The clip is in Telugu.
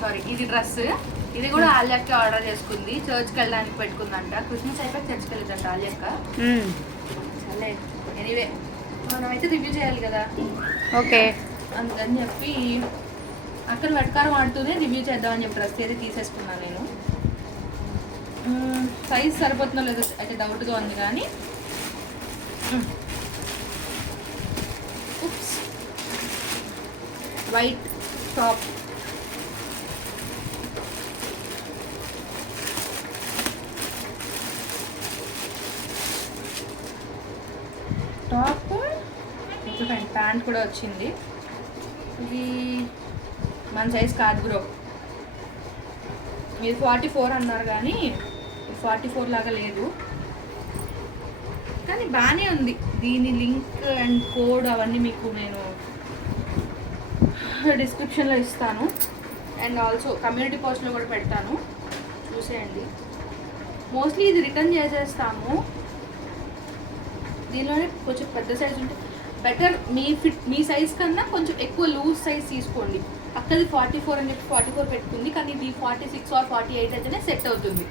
సారీ ఇది డ్రెస్. ఇది కూడా ఆలియాకి ఆర్డర్ చేసుకుంది. చర్చ్కి వెళ్ళడానికి పెట్టుకుందంట. క్రిస్మస్ అయిపోయి చర్చ్కి వెళ్ళిందంట ఆలియాక్క. సరే ఎనీవే మనమైతే రివ్యూ చేయాలి కదా. ఓకే. అందుకని చెప్పి అక్కడ వెటకారం ఆడుతూనే రివ్యూ చేద్దామని చెప్పి డ్రెస్ అయితే తీసేసుకున్నాను నేను. సైజ్ సరిపోతుందో లేదో అయితే డౌట్గా ఉంది కానీ వైట్ టాప్ ప్యాంట్ కూడా వచ్చింది. ఇది మన సైజ్ కాదు బ్రో. మీరు 44 అన్నారు కానీ 44 లాగా లేదు, కానీ బాగానే ఉంది. దీని లింక్ అండ్ కోడ్ అవన్నీ మీకు నేను డిస్క్రిప్షన్లో ఇస్తాను అండ్ ఆల్సో కమ్యూనిటీ పోస్ట్లో కూడా పెడతాను, చూసేయండి. మోస్ట్లీ ఇది రిటర్న్ చేసేస్తాము. దీనిలోనే కొంచెం పెద్ద సైజ్ ఉంటే బెటర్. మీ సైజ్ కన్నా కొంచెం ఎక్కువ లూజ్ సైజ్ తీసుకోండి. అక్కది 44 అని చెప్పి 44 పెట్టుకుంది, కానీ ఇది 46 ఆర్ 48 అయితేనే సెట్ అవుతుంది.